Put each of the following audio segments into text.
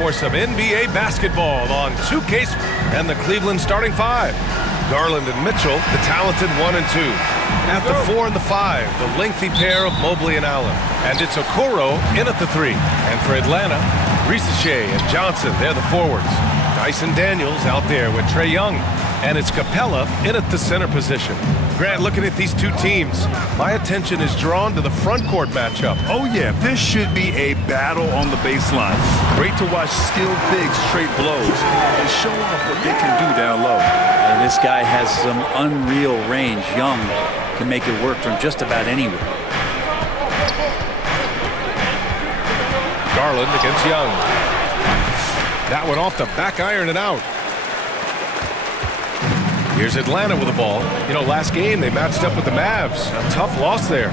for some NBA basketball on 2K and the Cleveland starting five. Garland and Mitchell, the talented 1 and 2. At the 4 and the 5, the lengthy pair of Mobley and Allen. And it's Okoro in at the 3. And for Atlanta, Risacher and Johnson, they're the forwards. Dyson Daniels out there with Trae Young. And it's Capella in at the center position. Grant, looking at these two teams, my attention is drawn to the front court matchup. Oh yeah, this should be a battle on the baseline. Great to watch skilled bigs trade blows and show off what they can do down low. And this guy has some unreal range. Young can make it work from just about anywhere. Garland against Young. That one off the back iron and out. Here's Atlanta with the ball. You know, last game they matched up with the Mavs. A tough loss there.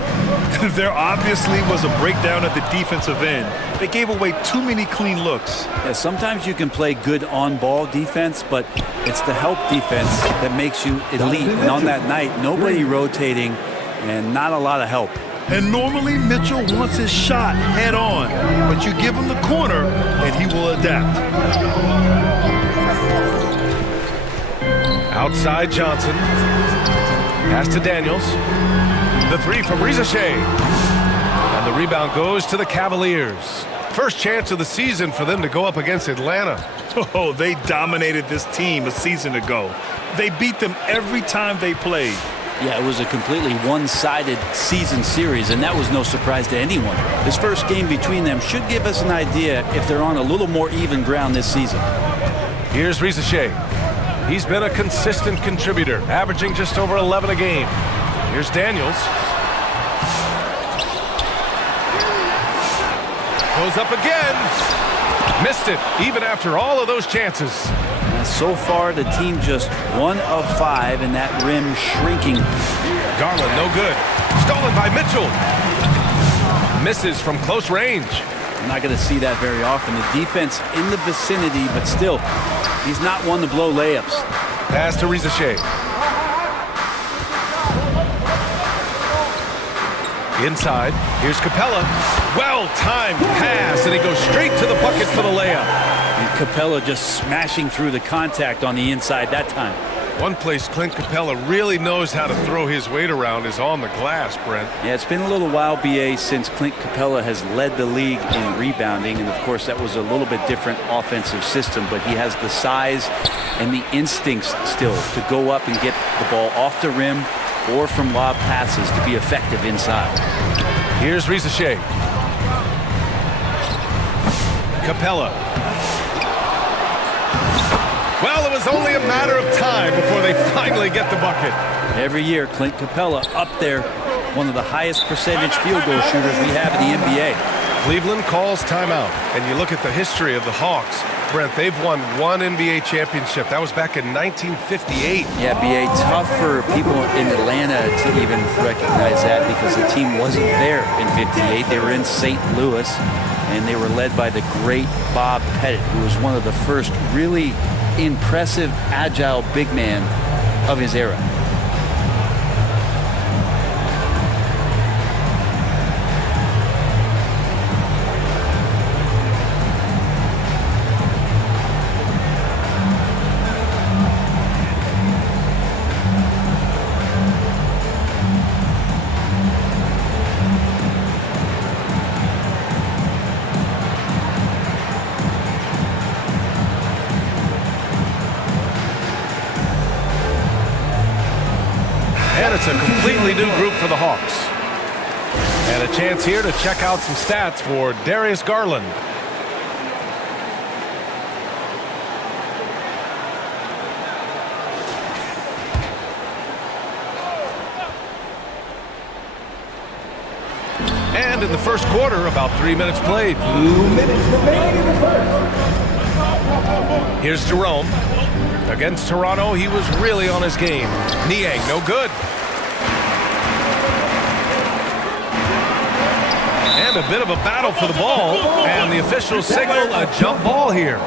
There obviously was a breakdown at the defensive end. They gave away too many clean looks. Yeah, sometimes you can play good on-ball defense, but it's the help defense that makes you elite. And on that night, nobody rotating and not a lot of help. And normally Mitchell wants his shot head on, but you give him the corner and he will adapt. Outside Johnson. Pass to Daniels. The 3 from Risacher. And the rebound goes to the Cavaliers. First chance of the season for them to go up against Atlanta. Oh, they dominated this team a season ago. They beat them every time they played. Yeah, it was a completely one-sided season series, and that was no surprise to anyone. This first game between them should give us an idea if they're on a little more even ground this season. Here's Risacher. He's been a consistent contributor, averaging just over 11 a game. Here's Daniels. Goes up again. Missed it, even after all of those chances. So far, the team just 1 of 5, and that rim shrinking. Garland, no good. Stolen by Mitchell. Misses from close range. I'm not going to see that very often. The defense in the vicinity, but still, he's not one to blow layups. Pass to Risacher. Inside, here's Capella. Well-timed pass, and he goes straight to the bucket for the layup. And Capella just smashing through the contact on the inside that time. One place Clint Capella really knows how to throw his weight around is on the glass, Brent. Yeah, it's been a little while, B.A., since Clint Capella has led the league in rebounding, and of course that was a little bit different offensive system, but he has the size and the instincts still to go up and get the ball off the rim or from lob passes to be effective inside. Here's Risacher. Capella. Well, it was only a matter of time before they finally get the bucket. Every year, Clint Capella up there, one of the highest percentage field goal shooters we have in the NBA. Cleveland calls timeout, and you look at the history of the Hawks. Brent, they've won 1 NBA championship. That was back in 1958. Yeah, B.A., tough for people in Atlanta to even recognize that because the team wasn't there in 58. They were in St. Louis, and they were led by the great Bob Pettit, who was one of the first really impressive, agile big man of his era. And it's a completely new group for the Hawks. And a chance here to check out some stats for Darius Garland. And in the first quarter, about 3 minutes played. 2 minutes remaining in the first. Here's Jerome. Against Toronto, he was really on his game. Niang, no good. And a bit of a battle for the ball. And the officials signal a jump ball here.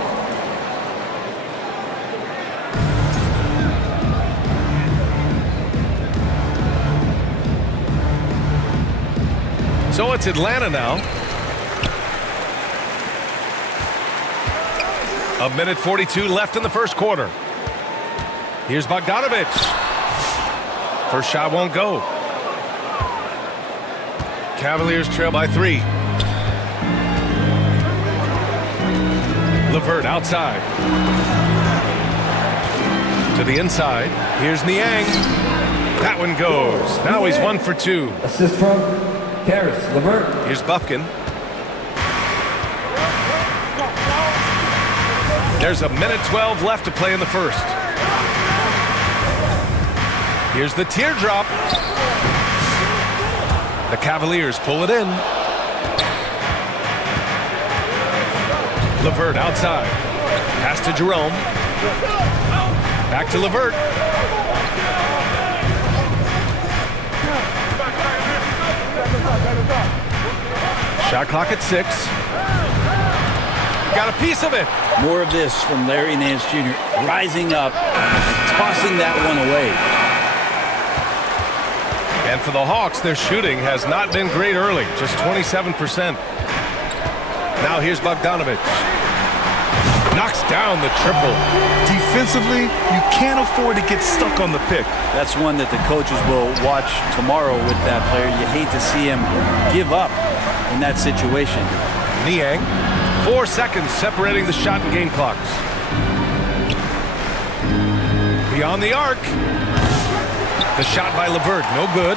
So it's Atlanta now. A minute 42 left in the first quarter. Here's Bogdanovich. First shot won't go. Cavaliers trail by 3. LeVert outside. To the inside. Here's Niang. That one goes. Now he's 1 for 2. Assist from Harris, LeVert. Here's Buffkin. There's a minute 12 left to play in the first. Here's the teardrop. The Cavaliers pull it in. LeVert outside. Pass to Jerome. Back to LeVert. Shot clock at 6. Got a piece of it. More of this from Larry Nance Jr. Rising up and tossing that one away. And for the Hawks, their shooting has not been great early, just 27%. Now here's Bogdanovich. Knocks down the triple. Defensively, you can't afford to get stuck on the pick. That's one that the coaches will watch tomorrow with that player. You hate to see him give up in that situation. Niang, 4 seconds separating the shot and game clocks. Beyond the arc. The shot by LeVert, no good.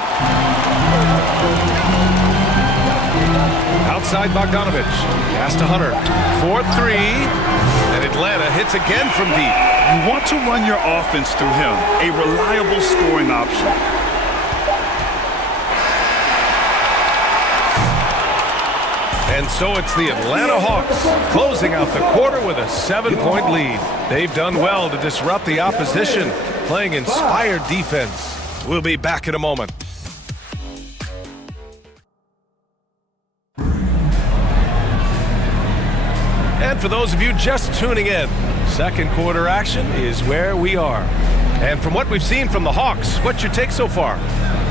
Outside Bogdanovich. Pass to Hunter. 4-3. And Atlanta hits again from deep. You want to run your offense through him, a reliable scoring option. And so it's the Atlanta Hawks closing out the quarter with a 7-point lead. They've done well to disrupt the opposition, playing inspired defense. We'll be back in a moment. And for those of you just tuning in, second quarter action is where we are. And from what we've seen from the Hawks, what's your take so far?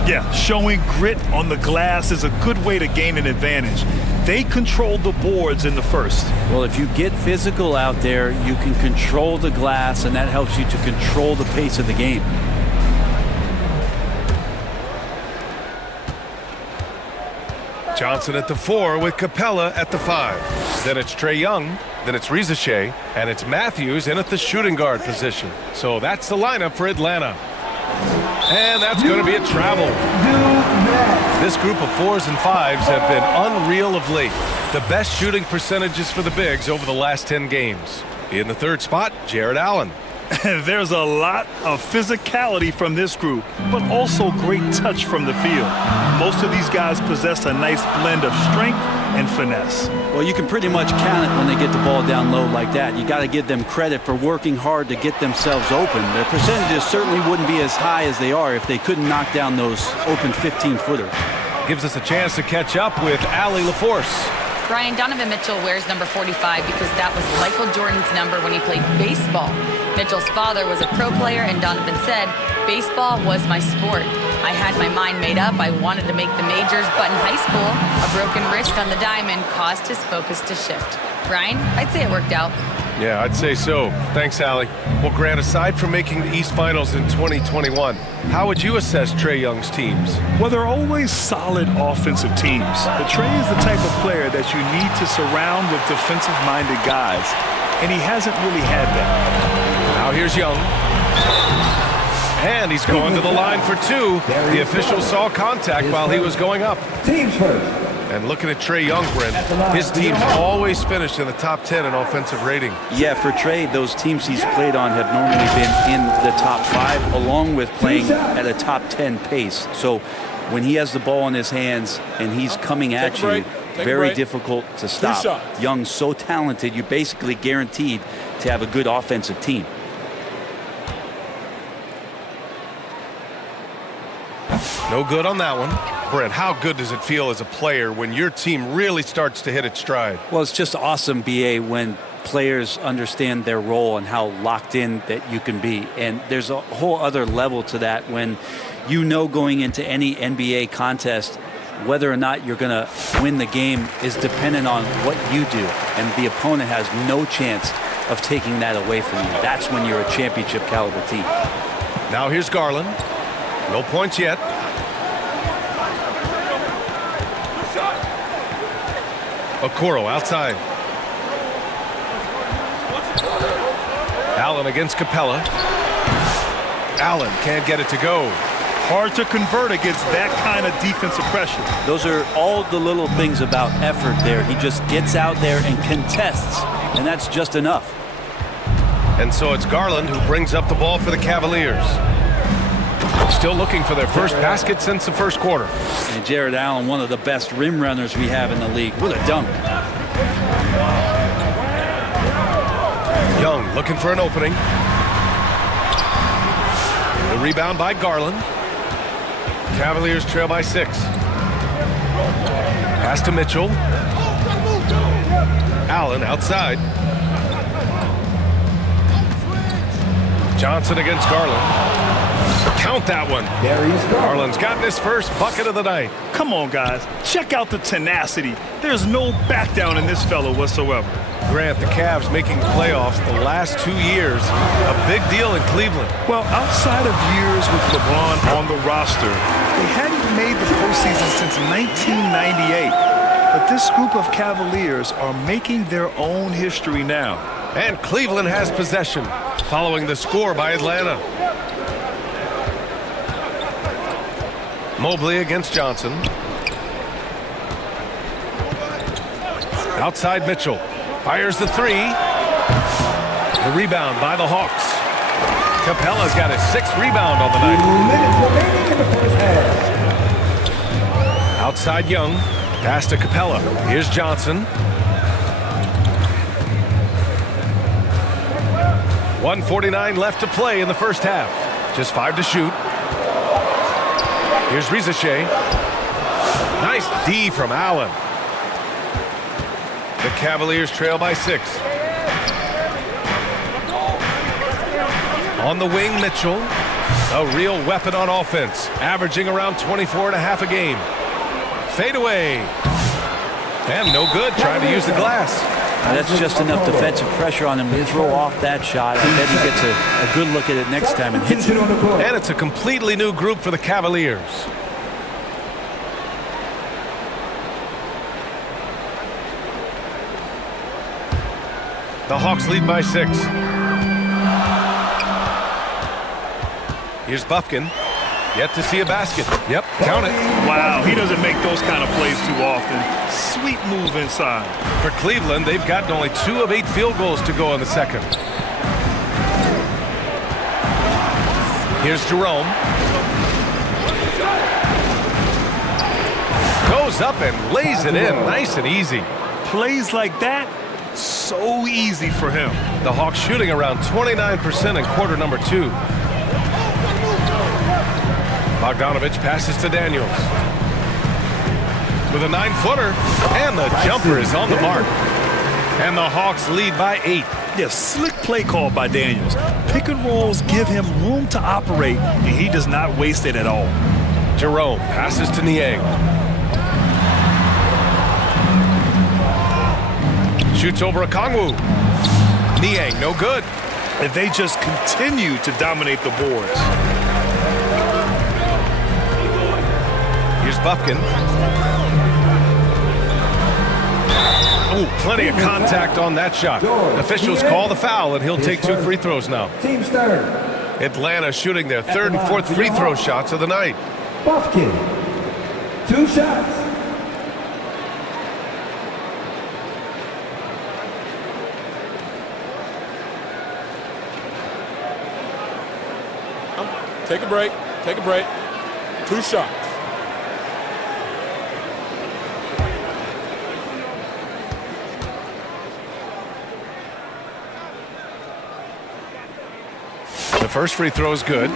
Yeah, showing grit on the glass is a good way to gain an advantage. They controlled the boards in the first. Well, if you get physical out there, you can control the glass, and that helps you to control the pace of the game. Johnson at the 4 with Capella at the 5. Then it's Trae Young, then it's Rizachet, and it's Matthews in at the shooting guard position. So that's the lineup for Atlanta. And that's going to be a travel. This group of 4s and 5s have been unreal of late. The best shooting percentages for the bigs over the last 10 games. In the third spot, Jared Allen. There's a lot of physicality from this group, but also great touch from the field. Most of these guys possess a nice blend of strength and finesse. Well, you can pretty much count it when they get the ball down low like that. You got to give them credit for working hard to get themselves open. Their percentages certainly wouldn't be as high as they are if they couldn't knock down those open 15-footers. Gives us a chance to catch up with Allie LaForce. Brian, Donovan Mitchell wears number 45 because that was Michael Jordan's number when he played baseball. Mitchell's father was a pro player, and Donovan said, "Baseball was my sport. I had my mind made up. I wanted to make the majors, but in high school, a broken wrist on the diamond caused his focus to shift." Brian, I'd say it worked out. Yeah, I'd say so. Thanks, Allie. Well, Grant, aside from making the East Finals in 2021, how would you assess Trae Young's teams? Well, they're always solid offensive teams. But Trae is the type of player that you need to surround with defensive-minded guys, and he hasn't really had that. Now here's Young. And he's going to the line for 2. The official saw contact while he was going up. Teams first. And looking at Trae Young, Brent, his team's always finished in the top 10 in offensive rating. Yeah, for Trae, those teams he's played on have normally been in the top 5, along with playing at a top 10 pace. So when he has the ball in his hands and he's coming at you, very difficult to stop. Young's so talented, you're basically guaranteed to have a good offensive team. No good on that one. Brent, how good does it feel as a player when your team really starts to hit its stride? Well, it's just awesome, BA, when players understand their role and how locked in that you can be. And there's a whole other level to that when you know going into any NBA contest whether or not you're going to win the game is dependent on what you do. And the opponent has no chance of taking that away from you. That's when you're a championship caliber team. Now here's Garland. No points yet. Okoro outside. Allen against Capella. Allen can't get it to go. Hard to convert against that kind of defensive pressure. Those are all the little things about effort there. He just gets out there and contests, and that's just enough. And so it's Garland who brings up the ball for the Cavaliers. Still looking for their first basket since the first quarter. And Jared Allen, one of the best rim runners we have in the league. What a dunk. Young looking for an opening. The rebound by Garland. Cavaliers trail by 6. Pass to Mitchell. Allen outside. Johnson against Garland. Count that one. Garland's gotten his first bucket of the night. Come on, guys. Check out the tenacity. There's no back down in this fellow whatsoever. Grant, the Cavs making the playoffs the last 2 years. A big deal in Cleveland. Well, outside of years with LeBron on the roster, they hadn't made the postseason since 1998. But this group of Cavaliers are making their own history now. And Cleveland has possession following the score by Atlanta. Mobley against Johnson. Outside Mitchell. Fires the 3. The rebound by the Hawks. Capella's got his 6th rebound on the night. 2 minutes remaining in the first half. Outside Young. Pass to Capella. Here's Johnson. 1:49 left to play in the first half. Just 5 to shoot. Here's Rizachet. Nice D from Allen. The Cavaliers trail by 6. On the wing, Mitchell. A real weapon on offense, averaging around 24.5 a game. Fade away. And no good, trying to use the glass. That's just enough defensive pressure on him to throw off that shot. I bet he gets a good look at it next time and hits it. And it's a completely new group for the Cavaliers. The Hawks lead by 6. Here's Bufkin. Yet to see a basket. Yep, count it. Wow, he doesn't make those kind of plays too often. Sweet move inside. For Cleveland, they've gotten only 2 of 8 field goals to go in the second. Here's Jerome. Goes up and lays it in, nice and easy. Plays like that, so easy for him. The Hawks shooting around 29% in quarter number 2. Bogdanovich passes to Daniels. With a 9-footer, and the jumper is on the mark. And the Hawks lead by 8. Yeah, slick play call by Daniels. Pick and rolls give him room to operate, and he does not waste it at all. Jerome passes to Niang. Shoots over Okongwu. Niang, no good. And they just continue to dominate the boards. Here's Bufkin. Oh, plenty of contact on that shot. Officials call the foul, and he'll take 2 free throws now. Team start. Atlanta shooting their 3rd and 4th free throw shots of the night. Bufkin. 2 shots. Take a break. Take a break. 2 shots. The first free throw is good.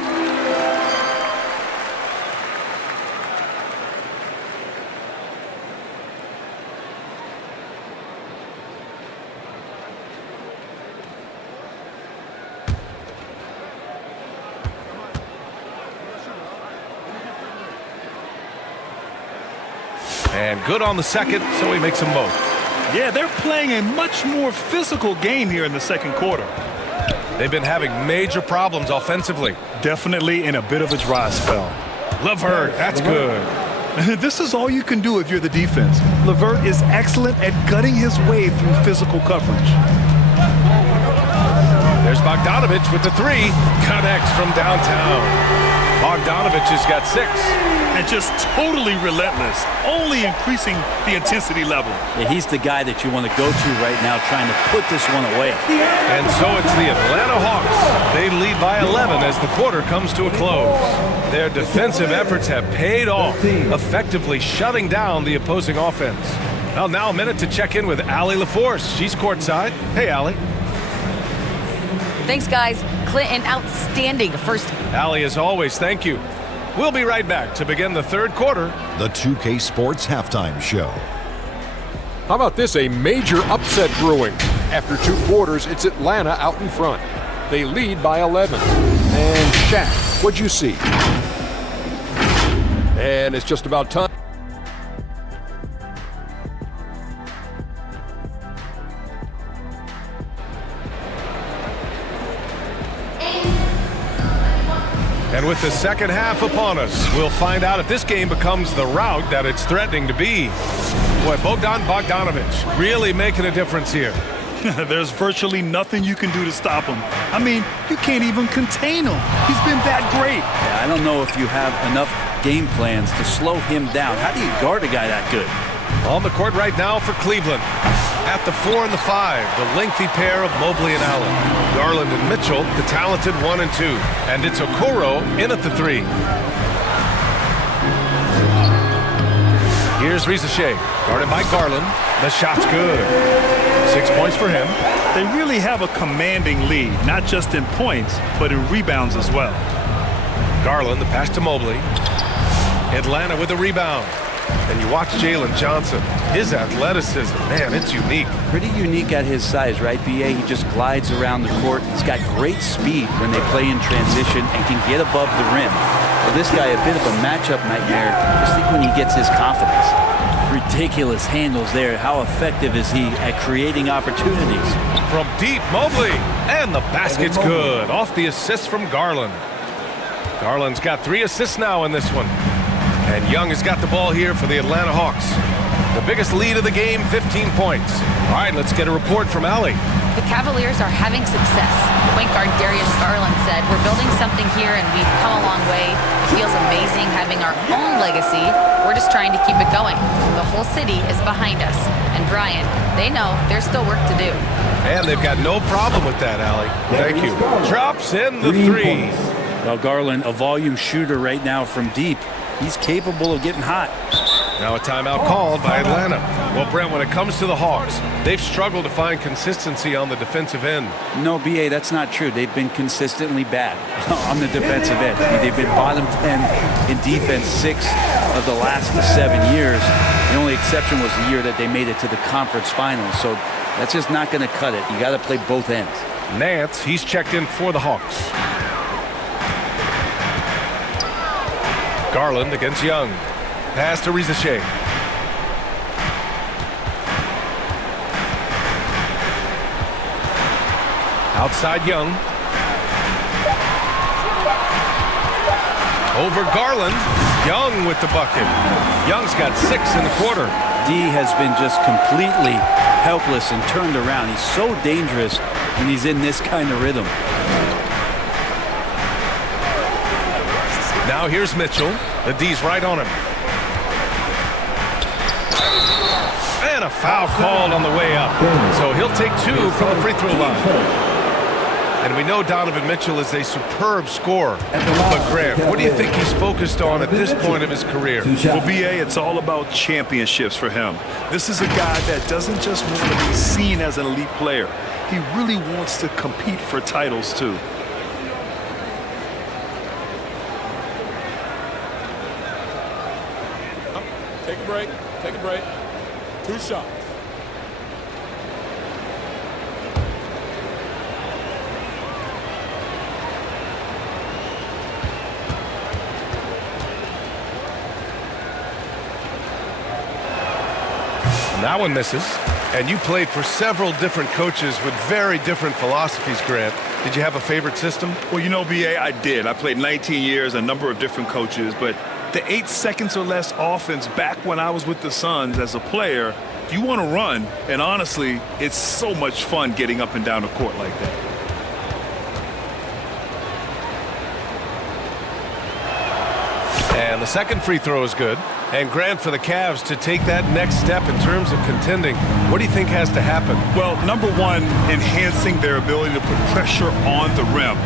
And good on the second, so he makes them both. Yeah, they're playing a much more physical game here in the second quarter. They've been having major problems offensively. Definitely in a bit of a dry spell. Levert, that's good. This is all you can do if you're the defense. Levert is excellent at gutting his way through physical coverage. There's Bogdanovich with the three. Connects from downtown. Bogdanovich has got 6. And just totally relentless, only increasing the intensity level. Yeah, he's the guy that you want to go to right now, trying to put this one away. And so it's the Atlanta Hawks. They lead by 11 as the quarter comes to a close. Their defensive efforts have paid off, effectively shutting down the opposing offense. Well, now a minute to check in with Allie LaForce. She's courtside. Hey, Allie. Thanks, guys. Clinton, outstanding first. Allie, as always, thank you. We'll be right back to begin the third quarter. The 2K Sports Halftime Show. How about this, a major upset brewing? After 2 quarters, it's Atlanta out in front. They lead by 11. And Shaq, what'd you see? And it's just about time. And with the second half upon us, we'll find out if this game becomes the rout that it's threatening to be. Boy, Bogdanovich really making a difference here. There's virtually nothing you can do to stop him. I mean, you can't even contain him. He's been that great. Yeah, I don't know if you have enough game plans to slow him down. How do you guard a guy that good? On the court right now for Cleveland. At the 4 and the 5, the lengthy pair of Mobley and Allen. Garland and Mitchell, the talented 1 and 2. And it's Okoro in at the 3. Here's Rizachet, guarded by Garland. The shot's good. 6 points for him. They really have a commanding lead, not just in points, but in rebounds as well. Garland, the pass to Mobley. Atlanta with the rebound. And you watch Jalen Johnson. His athleticism, man, it's unique. Pretty unique at his size, right, B.A.? He just glides around the court. He's got great speed when they play in transition and can get above the rim. For this guy, a bit of a matchup nightmare. Just think when he gets his confidence. Ridiculous handles there. How effective is he at creating opportunities? From deep, Mobley. And the basket's good. Off the assist from Garland. Garland's got 3 assists now in this one. And Young has got the ball here for the Atlanta Hawks. The biggest lead of the game, 15 points. All right, let's get a report from Allie. The Cavaliers are having success. Point guard Darius Garland said, "We're building something here and we've come a long way. It feels amazing having our own legacy. We're just trying to keep it going. The whole city is behind us." And Brian, they know there's still work to do. And they've got no problem with that, Allie. Thank you. Drops in the 3. Well, Garland, a volume shooter right now from deep. He's capable of getting hot. Now a timeout called by Atlanta. Well, Brent, when it comes to the Hawks, they've struggled to find consistency on the defensive end. No, B.A., that's not true. They've been consistently bad on the defensive end. I mean, they've been bottom 10 in defense 6 of the last 7 years. The only exception was the year that they made it to the conference finals. So that's just not going to cut it. You got to play both ends. Nance, he's checked in for the Hawks. Garland against Young. Pass to Rizachet. Outside Young. Over Garland. Young with the bucket. Young's got 6 in the quarter. D has been just completely helpless and turned around. He's so dangerous when he's in this kind of rhythm. Now here's Mitchell. The D's right on him. And a foul called on the way up. So he'll take 2 from the free throw line. And we know Donovan Mitchell is a superb scorer. But Graham, what do you think he's focused on at this point of his career? Well, B.A., it's all about championships for him. This is a guy that doesn't just want to be seen as an elite player. He really wants to compete for titles, too. Take a break. Take a break. 2 shots. And that one misses. And you played for several different coaches with very different philosophies, Grant. Did you have a favorite system? Well, you know, B.A., I did. I played 19 years, a number of different coaches, but the 8 seconds or less offense back when I was with the Suns as a player, you want to run, and honestly, it's so much fun getting up and down the court like that. And the second free throw is good. And Grant, for the Cavs to take that next step in terms of contending, what do you think has to happen? Well, number one, enhancing their ability to put pressure on the rim.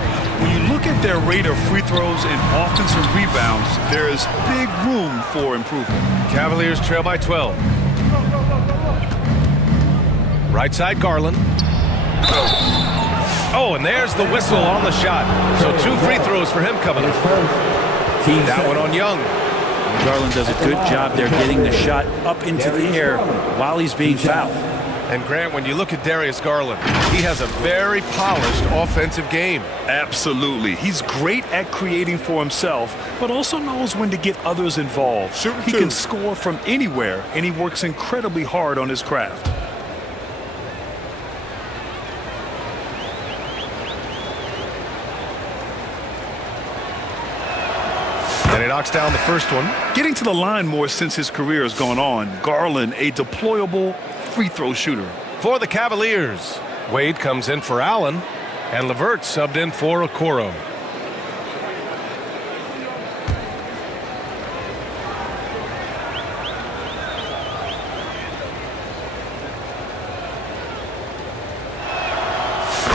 When you look at their rate of free throws and offensive rebounds, there is big room for improvement. Cavaliers trail by 12. Right side, Garland. Oh, and there's the whistle on the shot. So 2 free throws for him coming up. That one on Young. Garland does a good job there getting the shot up into the air while he's being fouled. And Grant, when you look at Darius Garland, he has a very polished offensive game. Absolutely. He's great at creating for himself, but also knows when to get others involved. He can score from anywhere, and he works incredibly hard on his craft. And he knocks down the first one. Getting to the line more since his career has gone on. Garland, a deployable free throw shooter. For the Cavaliers, Wade comes in for Allen, and LeVert subbed in for Okoro.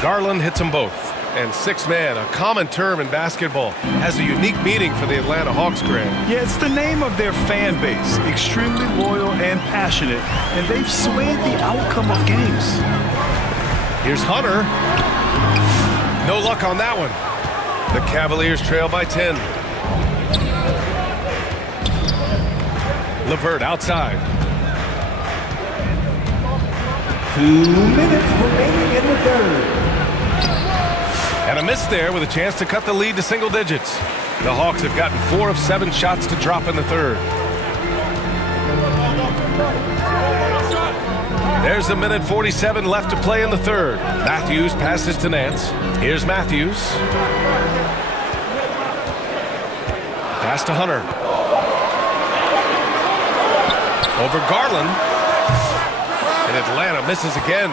Garland hits them both. And 6-man, a common term in basketball, has a unique meaning for the Atlanta Hawks, Grant. Yeah, it's the name of their fan base. Extremely loyal and passionate, and they've swayed the outcome of games. Here's Hunter. No luck on that one. The Cavaliers trail by 10. LeVert outside. 2 minutes remaining in the third. And a miss there with a chance to cut the lead to single digits. The Hawks have gotten 4 of 7 shots to drop in the third. There's a minute 47 left to play in the third. Matthews passes to Nance. Here's Matthews. Pass to Hunter. Over Garland. And Atlanta misses again.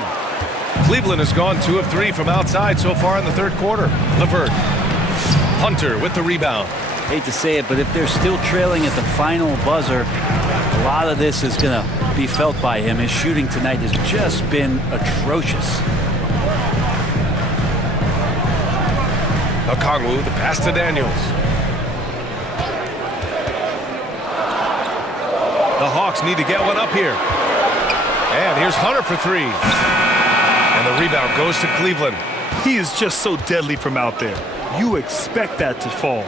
Cleveland has gone 2 of 3 from outside so far in the third quarter. LeVert. Hunter with the rebound. Hate to say it, but if they're still trailing at the final buzzer, a lot of this is going to be felt by him. His shooting tonight has just been atrocious. Okongwu, the pass to Daniels. The Hawks need to get one up here. And here's Hunter for 3. And the rebound goes to Cleveland. He is just so deadly from out there. You expect that to fall.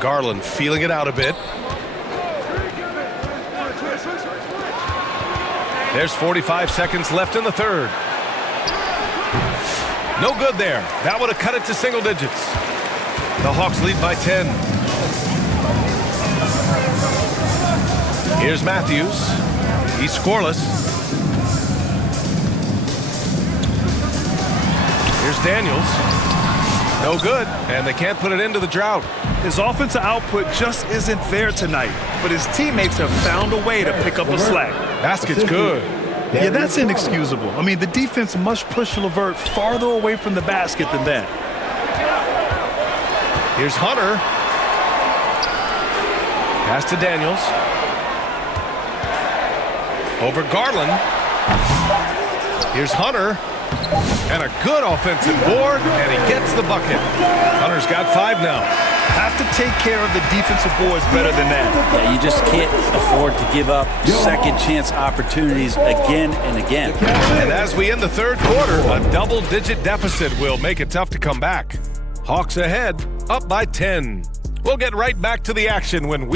Garland feeling it out a bit. There's 45 seconds left in the third. No good there. That would have cut it to single digits. The Hawks lead by 10. Here's Matthews. He's scoreless. Here's Daniels. No good, and they can't put it into the drought. His offensive output just isn't there tonight, but his teammates have found a way to pick up the slack. Basket's good. Yeah, that's inexcusable. I mean, the defense must push LeVert farther away from the basket than that. Here's Hunter. Pass to Daniels. Over Garland. Here's Hunter. And a good offensive board, and he gets the bucket. Hunter's got 5 now. Have to take care of the defensive boards better than that. Yeah, you just can't afford to give up second chance opportunities again and again. And as we end the third quarter, a double-digit deficit will make it tough to come back. Hawks ahead, up by 10. We'll get right back to the action when we...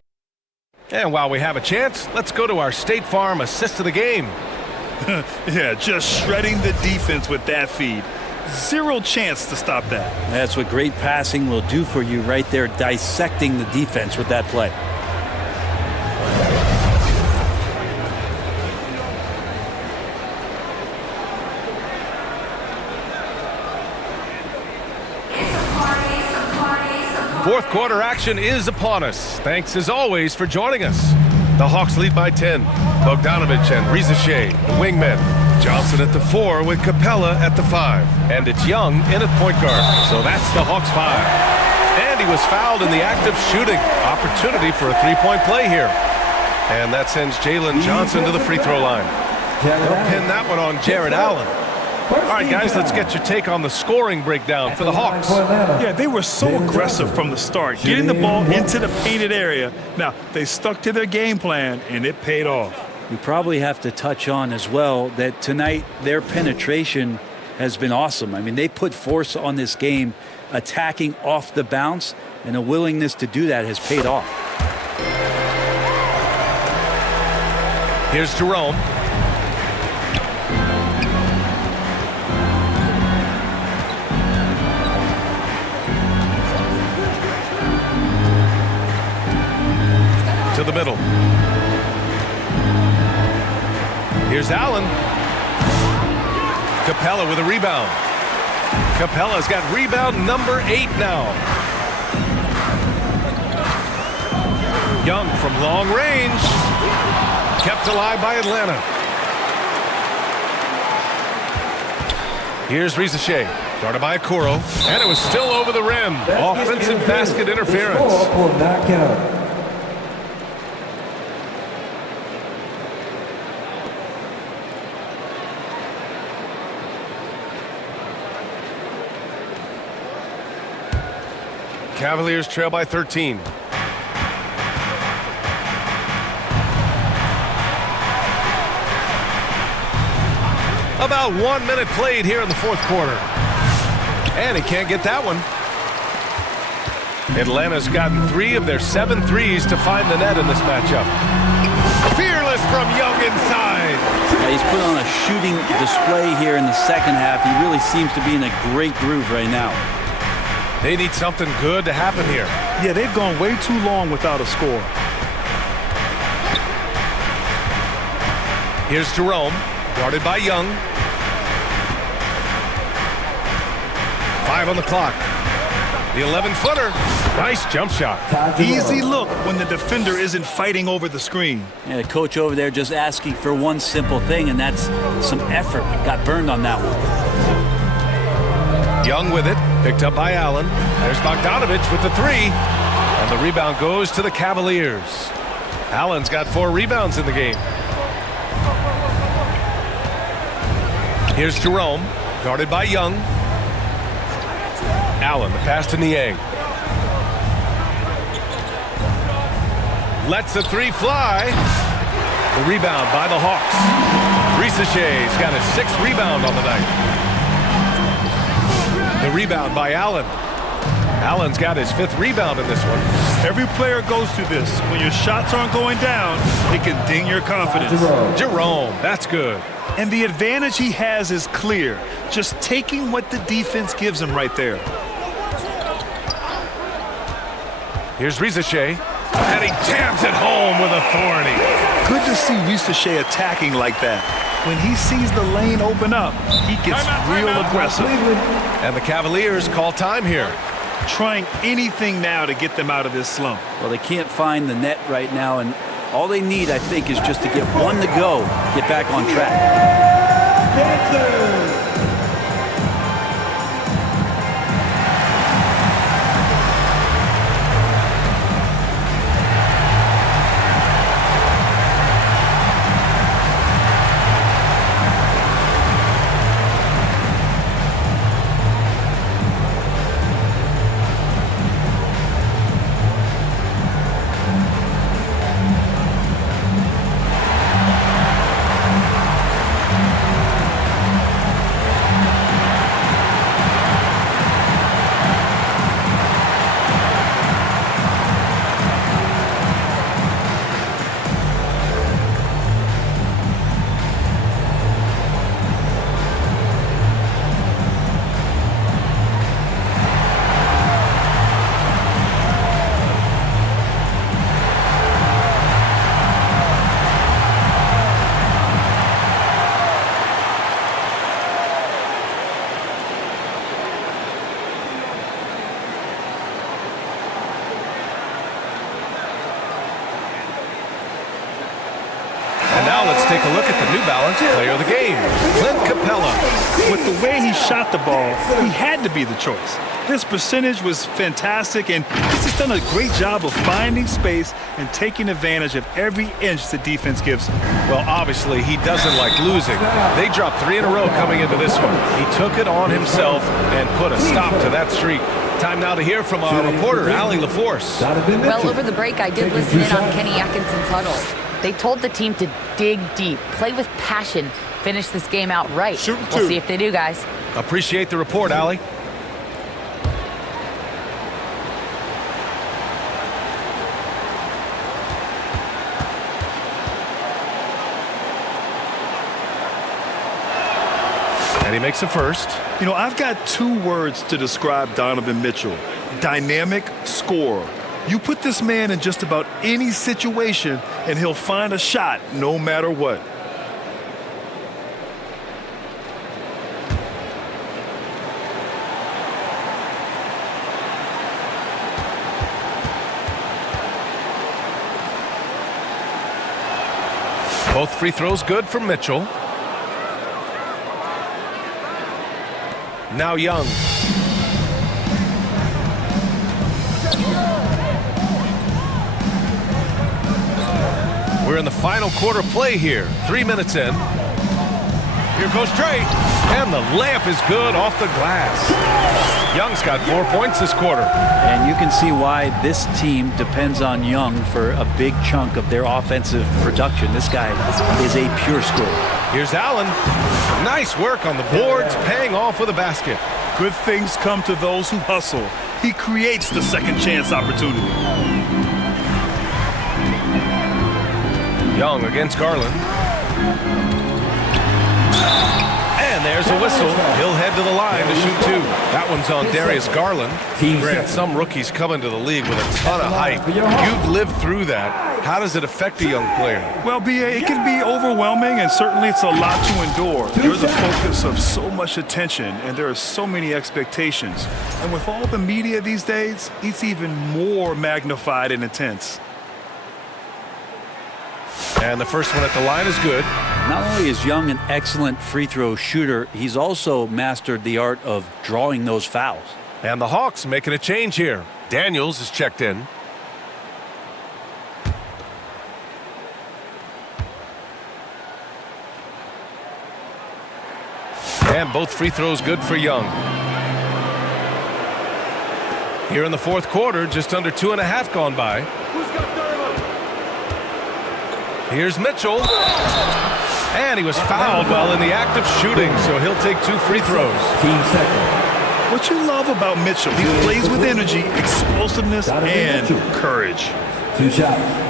And while we have a chance, let's go to our State Farm assist of the game. Yeah, just shredding the defense with that feed. Zero chance to stop that. That's what great passing will do for you right there, dissecting the defense with that play. Fourth quarter action is upon us. Thanks as always for joining us. The Hawks lead by 10. Bogdanovich and Rizachet, the wingmen. Johnson at the 4 with Capella at the 5. And it's Young in at point guard. So that's the Hawks 5. And he was fouled in the act of shooting. Opportunity for a three-point play here. And that sends Jalen Johnson to the free throw line. They'll pin that one on Jared Allen. All right, guys, let's get your take on the scoring breakdown for the Hawks. Yeah, they were so aggressive from the start, getting the ball into the painted area. Now, they stuck to their game plan, and it paid off. We probably have to touch on as well that tonight their penetration has been awesome. I mean, they put force on this game, attacking off the bounce, and a willingness to do that has paid off. Here's Jerome. To the middle. Here's Allen. Capella with a rebound. Capella's got rebound number 8 now. Young from long range. Kept alive by Atlanta. Here's Rizachet. Guarded by Okoro. And it was still over the rim. Offensive basket interference. Will not count. Cavaliers trail by 13. About 1 minute played here in the fourth quarter. And he can't get that one. Atlanta's gotten 3 of their 7 threes to find the net in this matchup. Fearless from Young inside. Yeah, he's put on a shooting display here in the second half. He really seems to be in a great groove right now. They need something good to happen here. Yeah, they've gone way too long without a score. Here's Jerome, guarded by Young. 5 on the clock. The 11-footer. Nice jump shot. Easy look when the defender isn't fighting over the screen. And the coach over there just asking for one simple thing, and that's some effort. Got burned on that one. Young with it. Picked up by Allen. There's Bogdanovich with the 3. And the rebound goes to the Cavaliers. Allen's got 4 rebounds in the game. Here's Jerome, guarded by Young. Allen, the pass to Niang. Lets the 3 fly. The rebound by the Hawks. Rizachet's got his 6th rebound on the night. The rebound by Allen. Allen's got his 5th rebound in this one. Every player goes through this. When your shots aren't going down, it can ding your confidence. Jerome, that's good. And the advantage he has is clear. Just taking what the defense gives him right there. Here's Rizachet. And he jams it home with authority. Good to see Rizachet attacking like that. When he sees the lane open up, he gets real aggressive. And the Cavaliers call time here. Trying anything now to get them out of this slump. Well, they can't find the net right now, and all they need, I think, is just to get one to go, get back on track. take a look at the New Balance player of the game, Clint Capella. With the way he shot the ball, he had to be the choice. His percentage was fantastic, and he's just done a great job of finding space and taking advantage of every inch the defense gives him. Well, obviously, he doesn't like losing. They dropped 3 in a row coming into this one. He took it on himself and put a stop to that streak. Time now to hear from our reporter, Allie LaForce. Well, over the break, I did listen in on Kenny Atkinson's huddle. They told the team to dig deep, play with passion, finish this game out right. We'll see if they do, guys. Appreciate the report, Allie. And he makes a first. You know, I've got 2 words to describe Donovan Mitchell. Dynamic scorer. You put this man in just about any situation, and he'll find a shot no matter what. Both free throws good for Mitchell. Now Young. We're in the final quarter play here. 3 minutes in. Here goes Trey. And the layup is good off the glass. Young's got 4 points this quarter. And you can see why this team depends on Young for a big chunk of their offensive production. This guy is a pure scorer. Here's Allen. Nice work on the boards, paying off with a basket. Good things come to those who hustle. He creates the second chance opportunity. Young against Garland. And there's a whistle. He'll head to the line to shoot 2. That one's on Darius Garland. Grant, some rookies come into the league with a ton of hype. You've lived through that. How does it affect a young player? Well, B.A., it can be overwhelming, and certainly it's a lot to endure. You're the focus of so much attention, and there are so many expectations. And with all the media these days, it's even more magnified and intense. And the first one at the line is good. Not only is Young an excellent free throw shooter, he's also mastered the art of drawing those fouls. And the Hawks making a change here. Daniels is checked in. And both free throws good for Young. Here in the fourth quarter, just under 2.5 gone by. Here's Mitchell. And he was fouled while in the act of shooting, so he'll take 2 free throws. Team second. What you love about Mitchell, he plays with energy, explosiveness, and courage. 2 shots.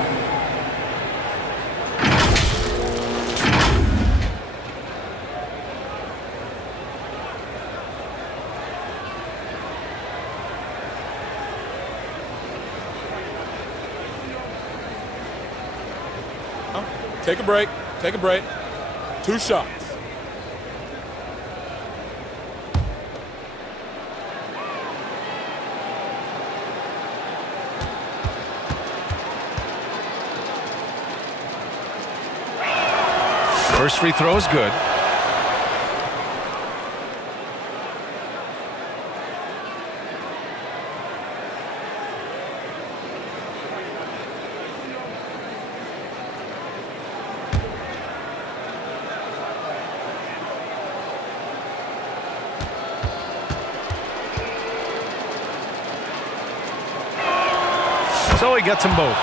Take a break. Take a break. 2 shots. First free throw is good. So he gets them both.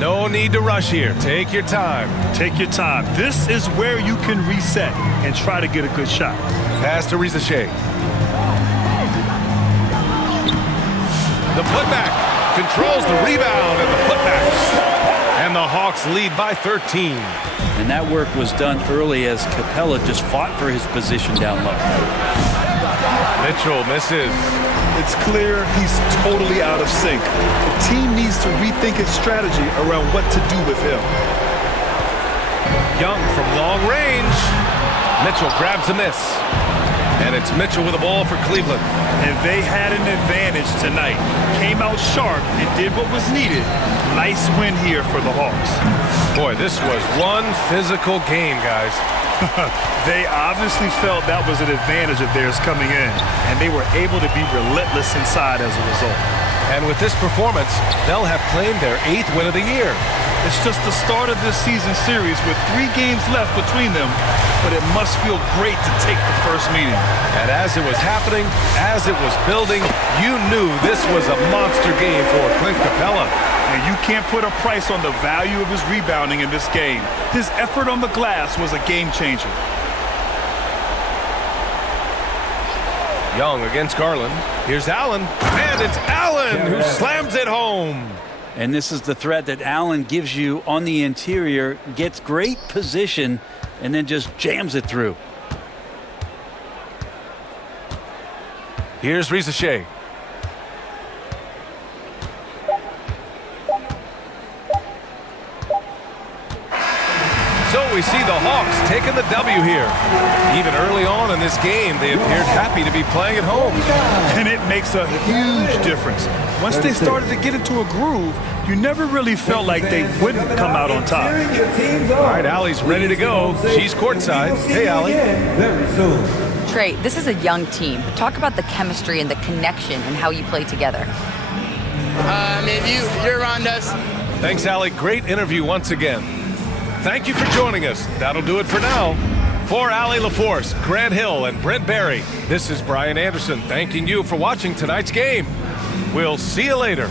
No need to rush here. Take your time. Take your time. This is where you can reset and try to get a good shot. Pass to Rizachet. The putback. Controls the rebound and the putback. And the Hawks lead by 13. And that work was done early as Capella just fought for his position down low. Mitchell misses. It's clear he's totally out of sync. The team needs to rethink its strategy around what to do with him. Young from long range. Mitchell grabs a miss. And it's Mitchell with the ball for Cleveland. And they had an advantage tonight. Came out sharp and did what was needed. Nice win here for the Hawks. Boy, this was one physical game, guys. They obviously felt that was an advantage of theirs coming in, and they were able to be relentless inside as a result. And with this performance, they'll have claimed their 8th win of the year. It's just the start of this season series with 3 games left between them, but it must feel great to take the first meeting. And as it was happening, as it was building, you knew this was a monster game for Clint Capella. And you can't put a price on the value of his rebounding in this game. His effort on the glass was a game changer. Young against Garland. Here's Allen, and it's Allen who slams it home. And this is the threat that Allen gives you on the interior, gets great position, and then just jams it through. Here's Rizachet. So we see the Hawks taking the W here. Even early on in this game, they appeared happy to be playing at home. And it makes a huge difference. Once they started to get into a groove, you never really felt like they wouldn't come out on top. All right, Allie's ready to go. She's courtside. Hey, Allie. Trey, this is a young team. Talk about the chemistry and the connection and how you play together. You're around us. Thanks, Allie. Great interview once again. Thank you for joining us. That'll do it for now. For Allie LaForce, Grant Hill, and Brent Barry, this is Brian Anderson thanking you for watching tonight's game. We'll see you later.